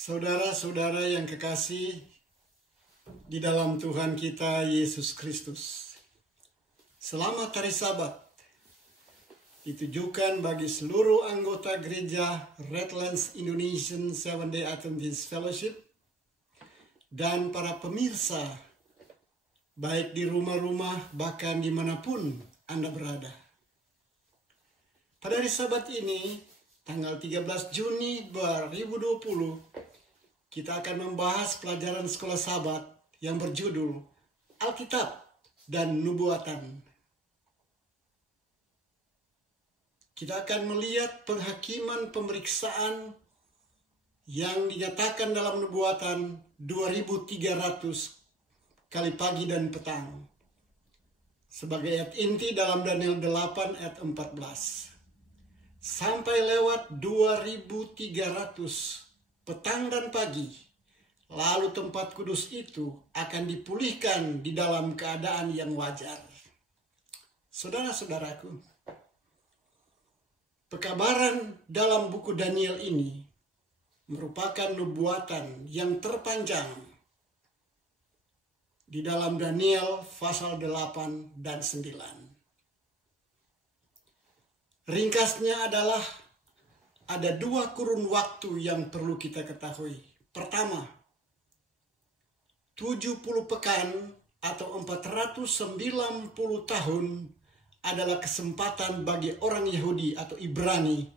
Saudara-saudara yang kekasih di dalam Tuhan kita Yesus Kristus, selamat hari Sabat ditujukan bagi seluruh anggota gereja Redlands Indonesian Seventh-day Adventist Fellowship dan para pemirsa baik di rumah-rumah bahkan dimanapun Anda berada. Pada hari Sabat ini, tanggal 13 Juni 2020, kita akan membahas pelajaran sekolah Sabat yang berjudul Alkitab dan Nubuatan. Kita akan melihat penghakiman pemeriksaan yang dinyatakan dalam Nubuatan 2300 kali pagi dan petang. Sebagai ayat inti dalam Daniel 8 ayat 14. Sampai lewat 2300 petang dan pagi, lalu tempat kudus itu akan dipulihkan di dalam keadaan yang wajar. Saudara-saudaraku, pekabaran dalam buku Daniel ini merupakan nubuatan yang terpanjang di dalam Daniel pasal 8 dan 9. Ringkasnya adalah ada dua kurun waktu yang perlu kita ketahui. Pertama, 70 pekan atau 490 tahun adalah kesempatan bagi orang Yahudi atau Ibrani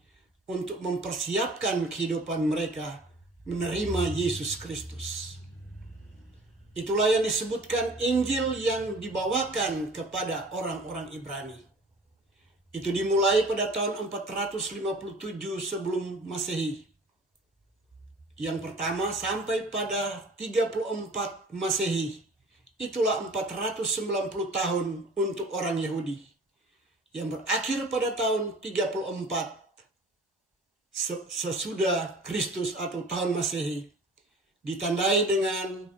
untuk mempersiapkan kehidupan mereka menerima Yesus Kristus. Itulah yang disebutkan Injil yang dibawakan kepada orang-orang Ibrani. Itu dimulai pada tahun 457 sebelum Masehi. Yang pertama sampai pada 34 Masehi. Itulah 490 tahun untuk orang Yahudi. Yang berakhir pada tahun 34 sesudah Kristus atau tahun Masehi. Ditandai dengan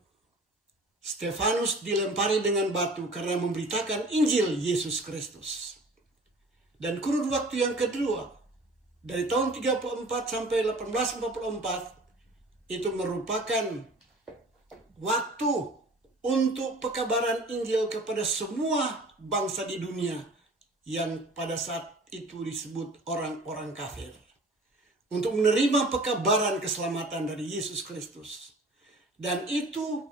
Stefanus dilempari dengan batu karena memberitakan Injil Yesus Kristus. Dan kurun waktu yang kedua, dari tahun 34 sampai 1844, itu merupakan waktu untuk pekabaran Injil kepada semua bangsa di dunia yang pada saat itu disebut orang-orang kafir. Untuk menerima pekabaran keselamatan dari Yesus Kristus. Dan itu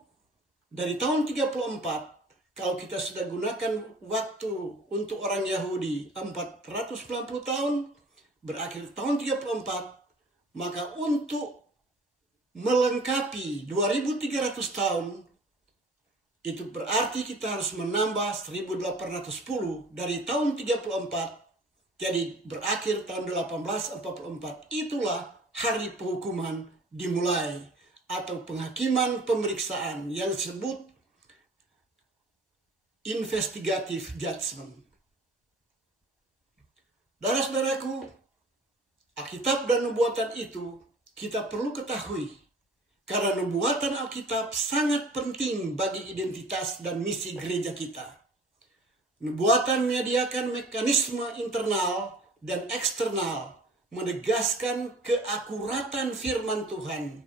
dari tahun 34, kalau kita sudah gunakan waktu untuk orang Yahudi 490 tahun, berakhir tahun 34, maka untuk melengkapi 2300 tahun, itu berarti kita harus menambah 1810 dari tahun 34, jadi berakhir tahun 1844. Itulah hari penghukuman dimulai, atau penghakiman pemeriksaan yang disebut investigative judgment. Saudara-saudaraku, Alkitab dan nubuatan itu kita perlu ketahui karena nubuatan Alkitab sangat penting bagi identitas dan misi gereja kita. Nubuatan menyediakan mekanisme internal dan eksternal, menegaskan keakuratan firman Tuhan.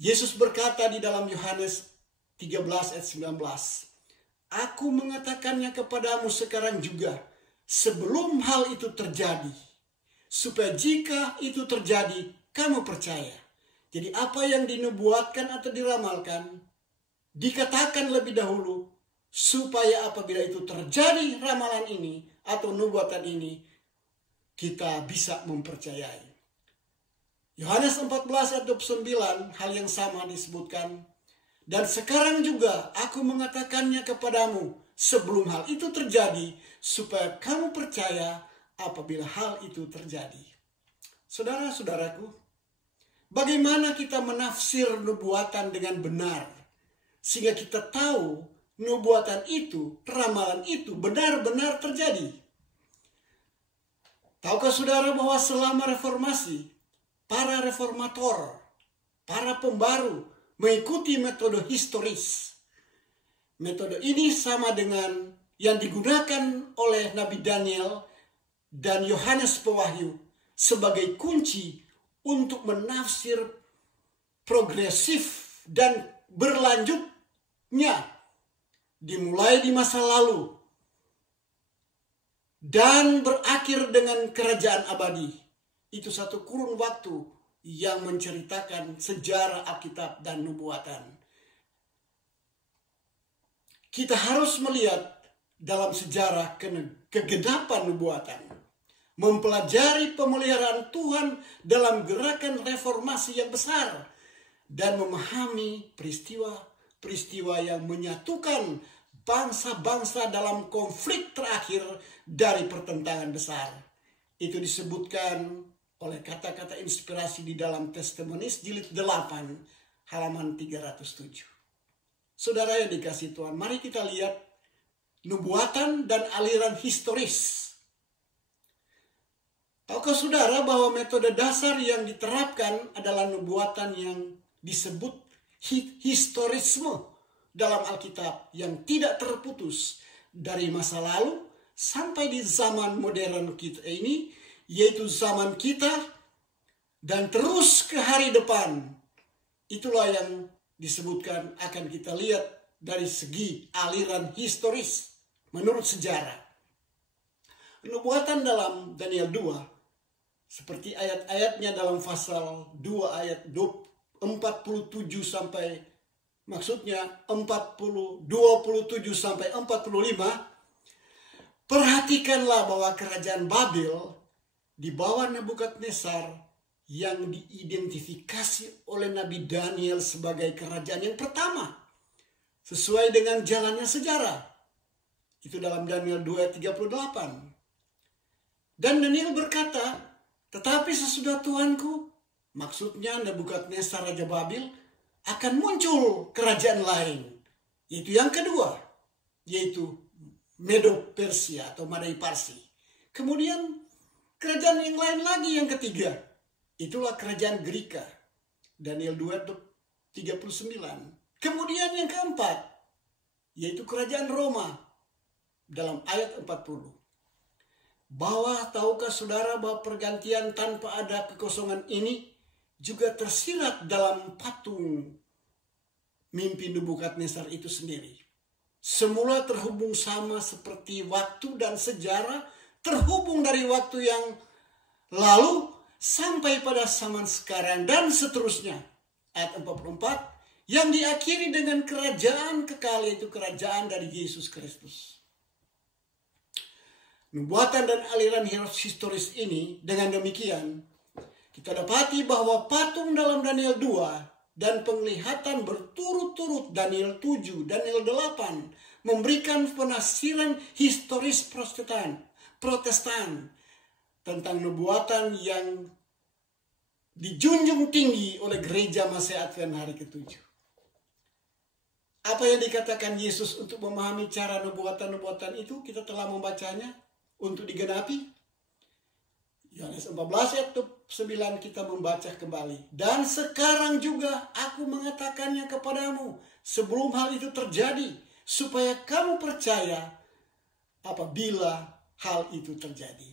Yesus berkata di dalam Yohanes 13 ayat 19, Aku mengatakannya kepadamu sekarang juga, sebelum hal itu terjadi, supaya jika itu terjadi, kamu percaya. Jadi apa yang dinubuatkan atau diramalkan, dikatakan lebih dahulu, supaya apabila itu terjadi ramalan ini, atau nubuatan ini, kita bisa mempercayai. Yohanes 14 ayat 29, hal yang sama disebutkan, dan sekarang juga aku mengatakannya kepadamu sebelum hal itu terjadi, supaya kamu percaya apabila hal itu terjadi. Saudara-saudaraku, bagaimana kita menafsir nubuatan dengan benar, sehingga kita tahu nubuatan itu, ramalan itu benar-benar terjadi? Tahukah saudara bahwa selama reformasi, para reformator, para pembaru, mengikuti metode historis. Metode ini sama dengan yang digunakan oleh Nabi Daniel dan Yohanes Pewahyu sebagai kunci untuk menafsir progresif dan berlanjutnya dimulai di masa lalu dan berakhir dengan kerajaan abadi. Itu satu kurun waktu yang menceritakan sejarah Alkitab dan nubuatan. Kita harus melihat dalam sejarah kegenapan nubuatan, mempelajari pemeliharaan Tuhan dalam gerakan reformasi yang besar, dan memahami peristiwa yang menyatukan bangsa-bangsa dalam konflik terakhir dari pertentangan besar. Itu disebutkan oleh kata-kata inspirasi di dalam Testimonies jilid 8 halaman 307. Saudara yang dikasihi Tuhan, mari kita lihat nubuatan dan aliran historis. Tahukah saudara bahwa metode dasar yang diterapkan adalah nubuatan yang disebut historisme dalam Alkitab yang tidak terputus dari masa lalu sampai di zaman modern kita ini, yaitu zaman kita, dan terus ke hari depan. Itulah yang disebutkan akan kita lihat dari segi aliran historis menurut sejarah. Nubuatan dalam Daniel 2 seperti ayat-ayatnya dalam pasal 2 ayat 47 sampai maksudnya 27 sampai 45. Perhatikanlah bahwa kerajaan Babel di bawah Nebukadnezar yang diidentifikasi oleh Nabi Daniel sebagai kerajaan yang pertama sesuai dengan jalannya sejarah. Itu dalam Daniel 2 ayat 38. Dan Daniel berkata, tetapi sesudah Tuanku, maksudnya Nebukadnezar Raja Babel, akan muncul kerajaan lain, yaitu yang kedua, yaitu Medo Persia atau Madai Parsi. Kemudian kerajaan yang lain lagi yang ketiga, itulah kerajaan Greka, Daniel 2:39. Kemudian yang keempat, yaitu kerajaan Roma, dalam ayat 40. Bahwa tahukah saudara bahwa pergantian tanpa ada kekosongan ini juga tersirat dalam patung mimpi Nebukadnezar itu sendiri. Semula terhubung sama seperti waktu dan sejarah, terhubung dari waktu yang lalu sampai pada zaman sekarang dan seterusnya. Ayat 44 yang diakhiri dengan kerajaan kekal, yaitu kerajaan dari Yesus Kristus. Nubuatan dan aliran historis ini dengan demikian kita dapati bahwa patung dalam Daniel 2 dan penglihatan berturut-turut Daniel 7, Daniel 8 memberikan penafsiran historis Protestan tentang nubuatan yang dijunjung tinggi oleh gereja masa Advent hari ke-7. Apa yang dikatakan Yesus untuk memahami cara nubuatan-nubuatan itu kita telah membacanya untuk digenapi. Yohanes 14 ayat 9 kita membaca kembali. Dan sekarang juga aku mengatakannya kepadamu sebelum hal itu terjadi, supaya kamu percaya apabila hal itu terjadi.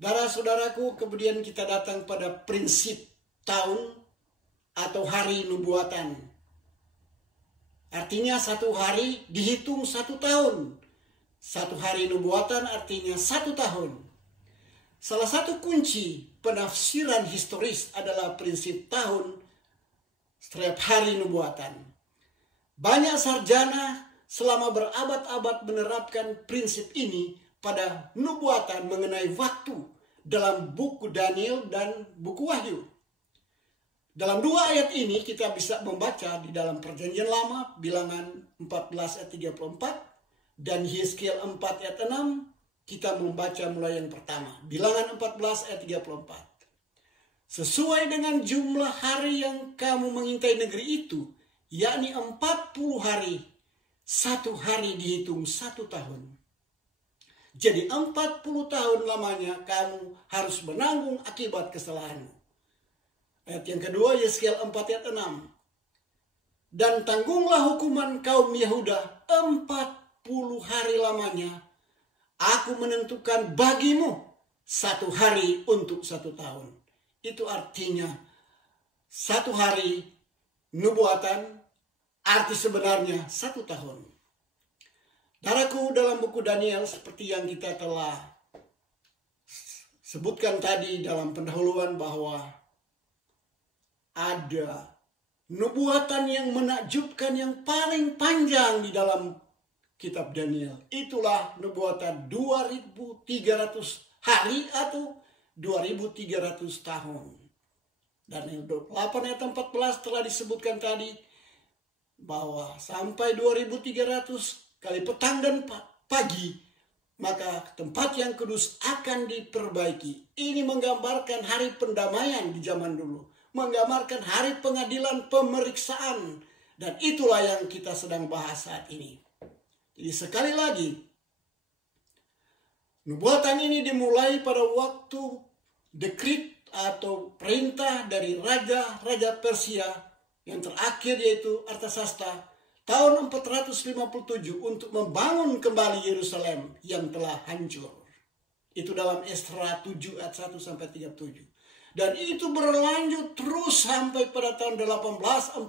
Saudara-saudaraku, kemudian kita datang pada prinsip tahun atau hari nubuatan. Artinya satu hari dihitung 1 tahun. Satu hari nubuatan artinya 1 tahun. Salah satu kunci penafsiran historis adalah prinsip tahun setiap hari nubuatan. Banyak sarjana selama berabad-abad menerapkan prinsip ini pada nubuatan mengenai waktu dalam buku Daniel dan buku Wahyu. Dalam 2 ayat ini kita bisa membaca di dalam Perjanjian Lama, Bilangan 14 ayat 34 dan Yeskiel 4 ayat 6. Kita membaca mulai yang pertama, Bilangan 14 ayat 34. Sesuai dengan jumlah hari yang kamu mengintai negeri itu, yakni 40 hari, 1 hari dihitung 1 tahun. Jadi 40 tahun lamanya kamu harus menanggung akibat kesalahanmu. Ayat yang kedua, Yeskiel 4 ayat 6. Dan tanggunglah hukuman kaum Yehuda 40 hari lamanya. Aku menentukan bagimu 1 hari untuk 1 tahun. Itu artinya 1 hari nubuatan, arti sebenarnya 1 tahun. Saudaraku, dalam buku Daniel seperti yang kita telah sebutkan tadi dalam pendahuluan bahwa ada nubuatan yang menakjubkan yang paling panjang di dalam kitab Daniel. Itulah nubuatan 2300 hari atau 2300 tahun. Daniel 28 ayat 14 telah disebutkan tadi bahwa sampai 2300 kali petang dan pagi, maka tempat yang kudus akan diperbaiki. Ini menggambarkan hari pendamaian di zaman dulu. Menggambarkan hari pengadilan pemeriksaan. Dan itulah yang kita sedang bahas saat ini. Jadi sekali lagi, nubuatan ini dimulai pada waktu dekrit atau perintah dari Raja Persia yang terakhir yaitu Artasasta tahun 457 untuk membangun kembali Yerusalem yang telah hancur. Itu dalam Esra 7 ayat 1 sampai 37. Dan itu berlanjut terus sampai pada tahun 1844.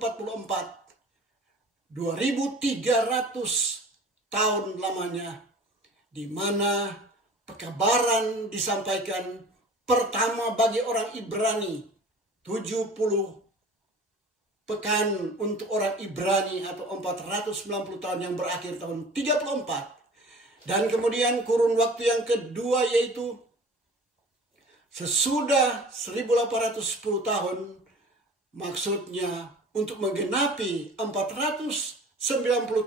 2300 tahun lamanya, di mana pekabaran disampaikan pertama bagi orang Ibrani, 70 pekan untuk orang Ibrani atau 490 tahun yang berakhir tahun 34. Dan kemudian kurun waktu yang kedua yaitu sesudah 1810 tahun, maksudnya untuk menggenapi 490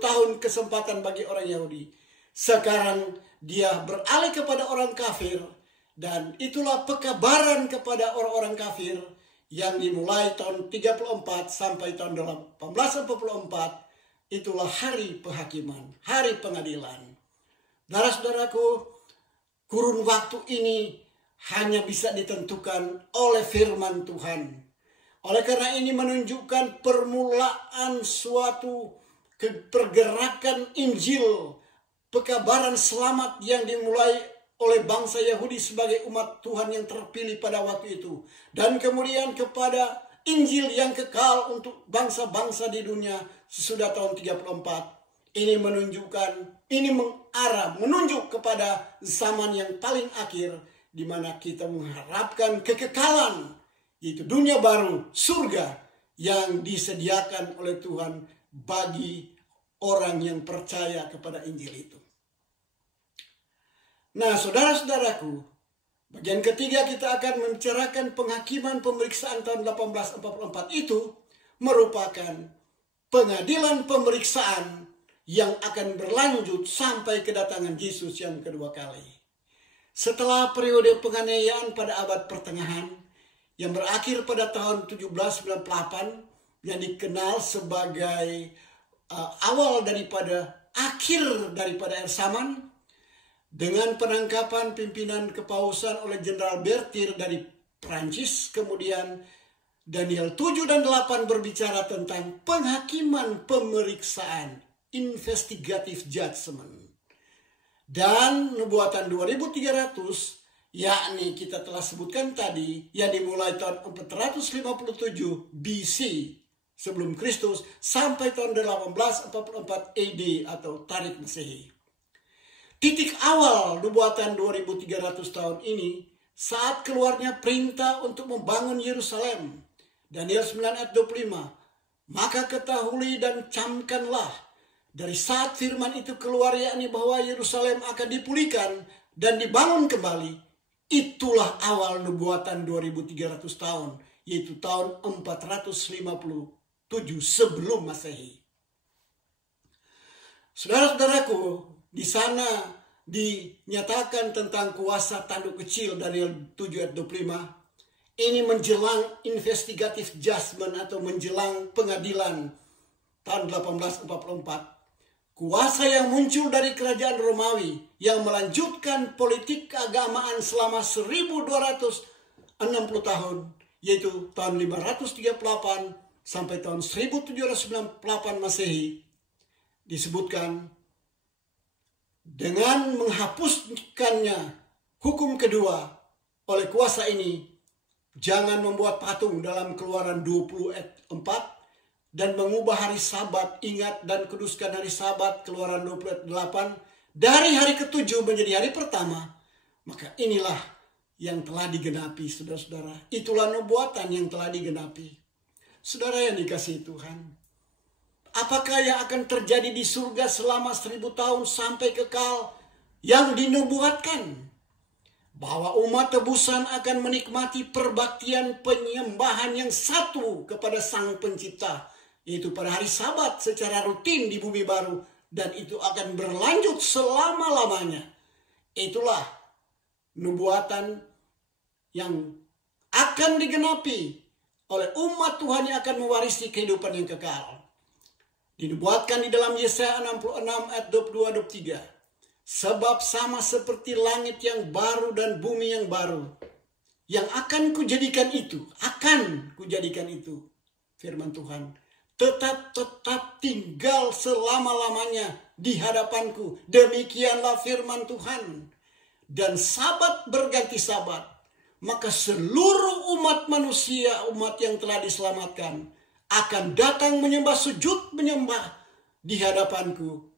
tahun kesempatan bagi orang Yahudi. Sekarang dia beralih kepada orang kafir, dan itulah pekabaran kepada orang-orang kafir yang dimulai tahun 34 sampai tahun 1844. Itulah hari penghakiman, hari pengadilan. Saudara-saudaraku, kurun waktu ini hanya bisa ditentukan oleh firman Tuhan. Oleh karena ini menunjukkan permulaan suatu pergerakan Injil, pekabaran selamat yang dimulai oleh bangsa Yahudi sebagai umat Tuhan yang terpilih pada waktu itu. Dan kemudian kepada Injil yang kekal untuk bangsa-bangsa di dunia sesudah tahun 34. Ini menunjukkan, ini menunjuk kepada zaman yang paling akhir, di mana kita mengharapkan kekekalan, yaitu dunia baru, surga yang disediakan oleh Tuhan bagi orang yang percaya kepada Injil itu. Nah, saudara-saudaraku, bagian ketiga kita akan membicarakan penghakiman pemeriksaan tahun 1844 itu merupakan pengadilan pemeriksaan yang akan berlanjut sampai kedatangan Yesus yang kedua kali. Setelah periode penganiayaan pada abad pertengahan yang berakhir pada tahun 1798 yang dikenal sebagai awal daripada akhir daripada era zaman, dengan penangkapan pimpinan kepausan oleh Jenderal Berthir dari Prancis, kemudian Daniel 7 dan 8 berbicara tentang penghakiman pemeriksaan, investigative judgment. Dan nubuatan 2300, yakni kita telah sebutkan tadi, yang dimulai tahun 457 BC sebelum Kristus sampai tahun 1844 AD atau Tarik Masehi. Titik awal nubuatan 2300 tahun ini saat keluarnya perintah untuk membangun Yerusalem. Daniel 9 ayat 25. Maka ketahui dan camkanlah dari saat firman itu keluar, yakni bahwa Yerusalem akan dipulihkan dan dibangun kembali. Itulah awal nubuatan 2300 tahun, yaitu tahun 457 sebelum Masehi. Saudara-saudaraku, di sana dinyatakan tentang kuasa tanduk kecil Daniel 7 ayat 25. Ini menjelang investigative judgment atau menjelang pengadilan tahun 1844. Kuasa yang muncul dari kerajaan Romawi yang melanjutkan politik keagamaan selama 1260 tahun, yaitu tahun 538 sampai tahun 1798 Masehi, disebutkan dengan menghapuskannya hukum kedua oleh kuasa ini, Jangan membuat patung dalam Keluaran 20 ayat 4. Dan mengubah hari Sabat, ingat dan kuduskan hari Sabat, Keluaran 20 ayat 8. Dari hari ke-7 menjadi hari pertama. Maka inilah yang telah digenapi, saudara-saudara. Itulah nubuatan yang telah digenapi. Saudara yang dikasihi Tuhan, apakah yang akan terjadi di surga selama 1000 tahun sampai kekal yang dinubuatkan? Bahwa umat tebusan akan menikmati perbaktian penyembahan yang satu kepada Sang Pencipta, yaitu pada hari Sabat secara rutin di bumi baru, dan itu akan berlanjut selama-lamanya. Itulah nubuatan yang akan digenapi oleh umat Tuhan yang akan mewarisi kehidupan yang kekal. Dinubuatkan di dalam Yesaya 66 ayat 22-23. Sebab sama seperti langit yang baru dan bumi yang baru, yang akan kujadikan itu, firman Tuhan, tetap tinggal selama-lamanya di hadapanku. Demikianlah firman Tuhan. Dan Sabat berganti Sabat, maka seluruh umat manusia, umat yang telah diselamatkan, akan datang menyembah, sujud menyembah di hadapanku,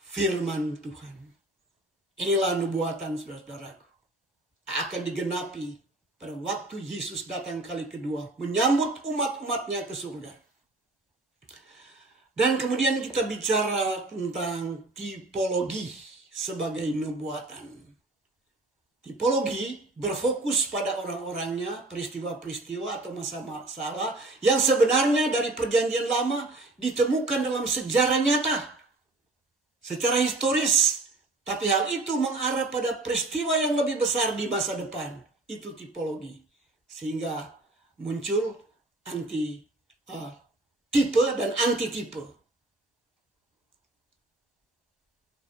firman Tuhan. Inilah nubuatan, saudara-saudaraku, akan digenapi pada waktu Yesus datang kali kedua, menyambut umat-umatnya ke surga. Dan kemudian kita bicara tentang tipologi sebagai nubuatan. Tipologi berfokus pada orang-orangnya, peristiwa-peristiwa atau masalah-masalah yang sebenarnya dari perjanjian lama ditemukan dalam sejarah nyata, secara historis. Tapi hal itu mengarah pada peristiwa yang lebih besar di masa depan. Itu tipologi. Sehingga muncul tipe dan antitipe.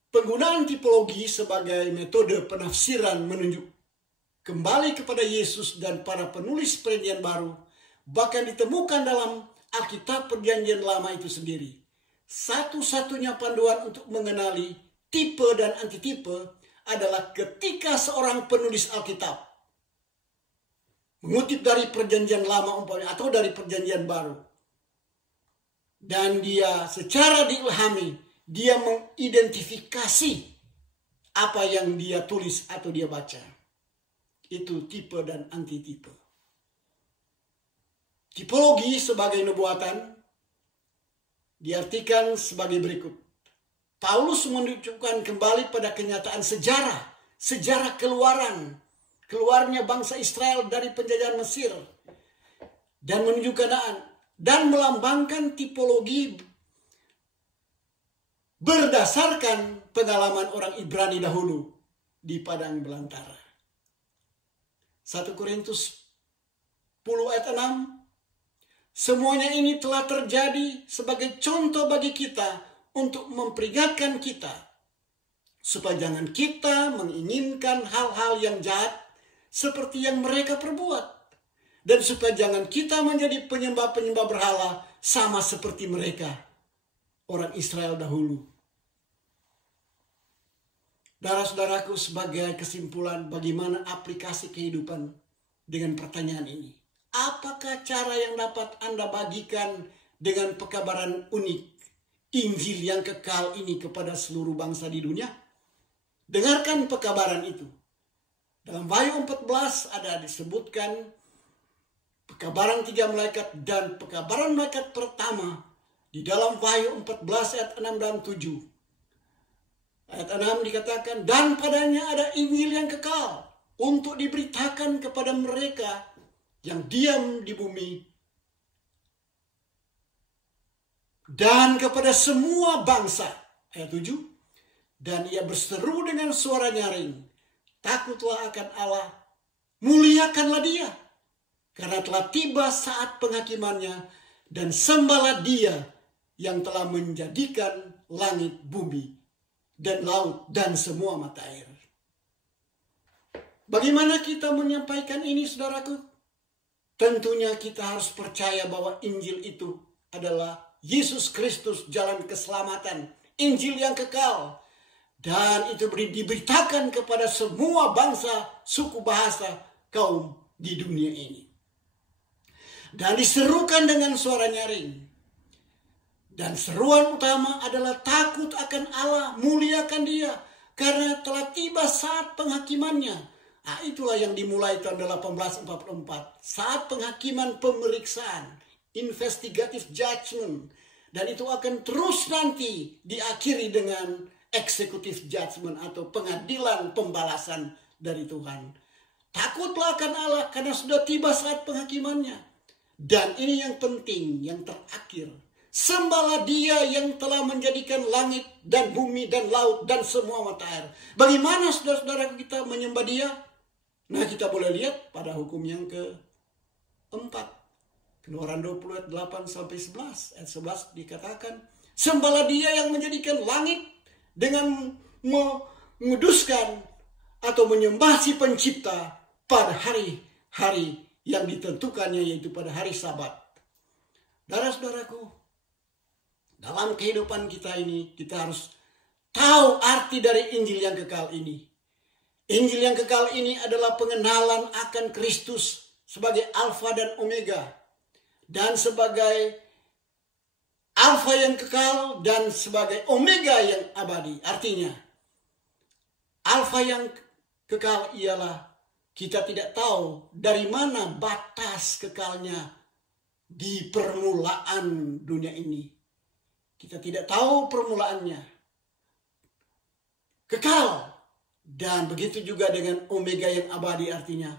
Penggunaan tipologi sebagai metode penafsiran menunjuk kembali kepada Yesus dan para penulis Perjanjian Baru bahkan ditemukan dalam Alkitab Perjanjian Lama itu sendiri. Satu-satunya panduan untuk mengenali tipe dan antitipe adalah ketika seorang penulis Alkitab mengutip dari Perjanjian Lama umpamanya atau dari Perjanjian Baru, dan dia secara diilhami, dia mengidentifikasi apa yang dia tulis atau dia baca. Itu tipe dan antitipe. Tipologi sebagai nubuatan diartikan sebagai berikut. Paulus menunjukkan kembali pada kenyataan sejarah keluarnya bangsa Israel dari penjajahan Mesir, dan menunjukkan dan melambangkan tipologi berdasarkan pengalaman orang Ibrani dahulu di padang belantara. 1 Korintus 10 ayat 6. Semuanya ini telah terjadi sebagai contoh bagi kita untuk memperingatkan kita supaya jangan kita menginginkan hal-hal yang jahat seperti yang mereka perbuat, dan supaya jangan kita menjadi penyembah-penyembah berhala sama seperti mereka, orang Israel dahulu. Saudara-saudaraku, sebagai kesimpulan, bagaimana aplikasi kehidupan dengan pertanyaan ini? Apakah cara yang dapat Anda bagikan dengan pekabaran unik Injil yang kekal ini kepada seluruh bangsa di dunia? Dengarkan pekabaran itu. Dalam Wahyu 14 ada disebutkan pekabaran 3 malaikat dan pekabaran malaikat pertama di dalam Wahyu 14 ayat 6 dan 7. Ayat 6 dikatakan, dan padanya ada Injil yang kekal untuk diberitakan kepada mereka yang diam di bumi dan kepada semua bangsa. Ayat 7. Dan ia berseru dengan suara nyaring, takutlah akan Allah, muliakanlah dia, karena telah tiba saat penghakimannya, dan sembahlah dia yang telah menjadikan langit, bumi, dan laut, dan semua mata air. Bagaimana kita menyampaikan ini, saudaraku? Tentunya kita harus percaya bahwa Injil itu adalah Yesus Kristus, jalan keselamatan, Injil yang kekal. Dan itu diberitakan kepada semua bangsa, suku, bahasa, kaum di dunia ini. dan diserukan dengan suara nyaring. Dan seruan utama adalah takut akan Allah, muliakan Dia, karena telah tiba saat penghakimannya. Nah, itulah yang dimulai tahun 1844, saat penghakiman pemeriksaan, investigative judgment. Dan itu akan terus nanti diakhiri dengan executive judgment atau pengadilan pembalasan dari Tuhan. Takutlah akan Allah karena sudah tiba saat penghakimannya. Dan ini yang penting, yang terakhir. Sembahlah Dia yang telah menjadikan langit dan bumi dan laut dan semua mata air. Bagaimana saudara-saudara kita menyembah Dia? Nah, kita boleh lihat pada hukum yang keempat. Keluaran 20 ayat 8 sampai 11. Ayat 11 dikatakan, sembahlah Dia yang menjadikan langit dengan menguduskan atau menyembah si pencipta pada hari-hari yang ditentukannya, yaitu pada hari Sabat. Saudara-saudaraku, dalam kehidupan kita ini, kita harus tahu arti dari Injil yang kekal ini. Injil yang kekal ini adalah pengenalan akan Kristus sebagai Alfa dan Omega. Dan sebagai Alfa yang kekal dan sebagai Omega yang abadi. Artinya, Alfa yang kekal ialah kita tidak tahu dari mana batas kekalnya di permulaan dunia ini. Kita tidak tahu permulaannya. Kekal. Dan begitu juga dengan Omega yang abadi, artinya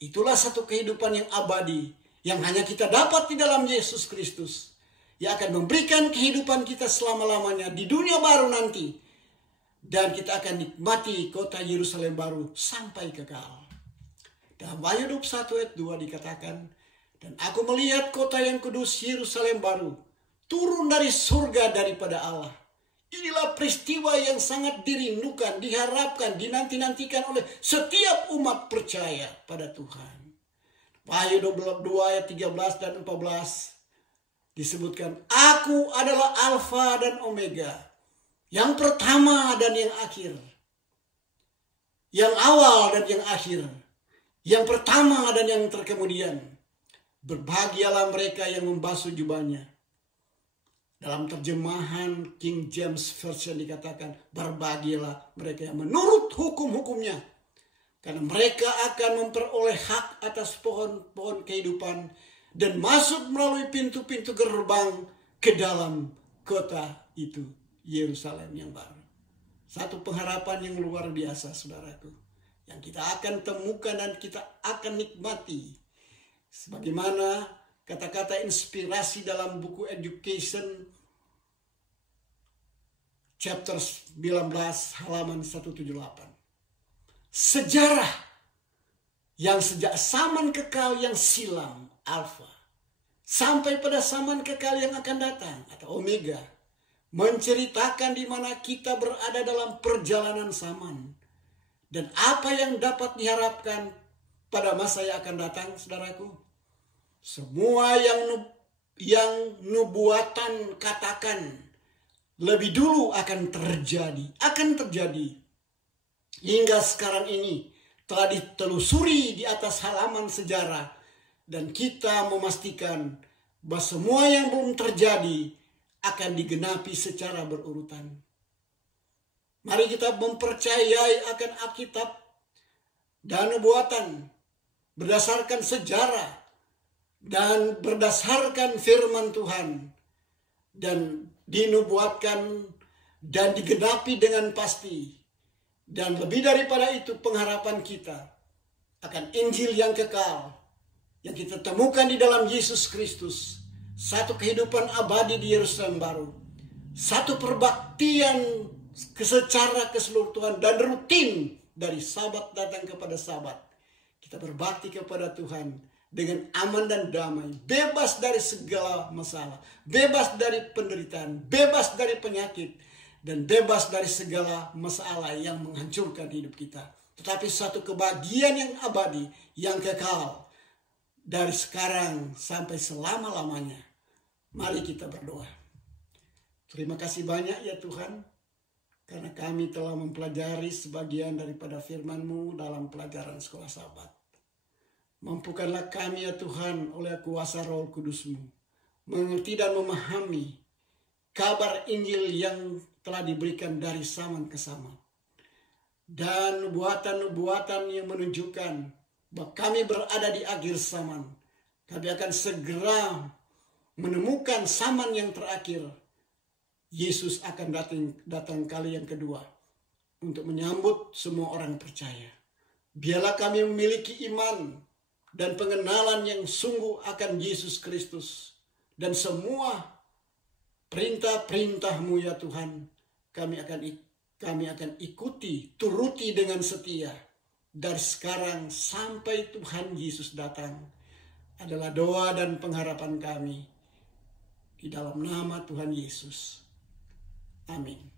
itulah satu kehidupan yang abadi yang hanya kita dapat di dalam Yesus Kristus. Yang akan memberikan kehidupan kita selama-lamanya di dunia baru nanti. Dan kita akan nikmati kota Yerusalem baru sampai kekal. Dalam Wahyu 21 ayat 2 dikatakan, dan aku melihat kota yang kudus Yerusalem baru turun dari surga daripada Allah. Inilah peristiwa yang sangat dirindukan, diharapkan, dinanti-nantikan oleh setiap umat percaya pada Tuhan. Wahyu 22 ayat 13 dan 14 disebutkan, aku adalah Alfa dan Omega, yang pertama dan yang akhir, yang awal dan yang akhir, yang pertama dan yang terkemudian. Berbahagialah mereka yang membasuh jubahnya. Dalam terjemahan King James Version dikatakan, berbahagialah mereka yang menurut hukum-hukumnya, karena mereka akan memperoleh hak atas pohon-pohon kehidupan dan masuk melalui pintu-pintu gerbang ke dalam kota itu, Yerusalem yang baru. Satu pengharapan yang luar biasa, saudaraku, yang kita akan temukan dan kita akan nikmati. Sebagaimana kata-kata inspirasi dalam buku Education chapter 19 halaman 178. Sejarah yang sejak zaman kekal yang silam, Alfa, sampai pada zaman kekal yang akan datang atau Omega, menceritakan di mana kita berada dalam perjalanan zaman dan apa yang dapat diharapkan pada masa yang akan datang, saudaraku. Semua yang nubuatan katakan lebih dulu akan terjadi hingga sekarang ini telah ditelusuri di atas halaman sejarah, dan kita memastikan bahwa semua yang belum terjadi akan digenapi secara berurutan. Mari kita mempercayai akan Alkitab dan nubuatan berdasarkan sejarah dan berdasarkan firman Tuhan, dan dinubuatkan dan digenapi dengan pasti. Dan lebih daripada itu, pengharapan kita akan Injil yang kekal yang kita temukan di dalam Yesus Kristus, satu kehidupan abadi di Yerusalem baru, satu perbaktian secara keseluruhan dan rutin dari sabat datang kepada sabat. Kita berbakti kepada Tuhan dengan aman dan damai, bebas dari segala masalah, bebas dari penderitaan, bebas dari penyakit, dan bebas dari segala masalah yang menghancurkan hidup kita. Tetapi satu kebahagiaan yang abadi, yang kekal, dari sekarang sampai selama-lamanya. Mari kita berdoa. Terima kasih banyak ya Tuhan, karena kami telah mempelajari sebagian daripada firman-Mu dalam pelajaran sekolah Sabat. Mampukanlah kami ya Tuhan oleh kuasa Roh Kudus-Mu mengerti dan memahami kabar Injil yang telah diberikan dari zaman ke zaman. Dan nubuatan-nubuatan yang menunjukkan bahwa kami berada di akhir zaman. Kami akan segera menemukan zaman yang terakhir. Yesus akan datang kali yang kedua untuk menyambut semua orang percaya. Biarlah kami memiliki iman dan pengenalan yang sungguh akan Yesus Kristus. Dan semua perintah-perintah-Mu ya Tuhan, kami akan ikuti, turuti dengan setia. Dari sekarang sampai Tuhan Yesus datang adalah doa dan pengharapan kami. Di dalam nama Tuhan Yesus. Amin.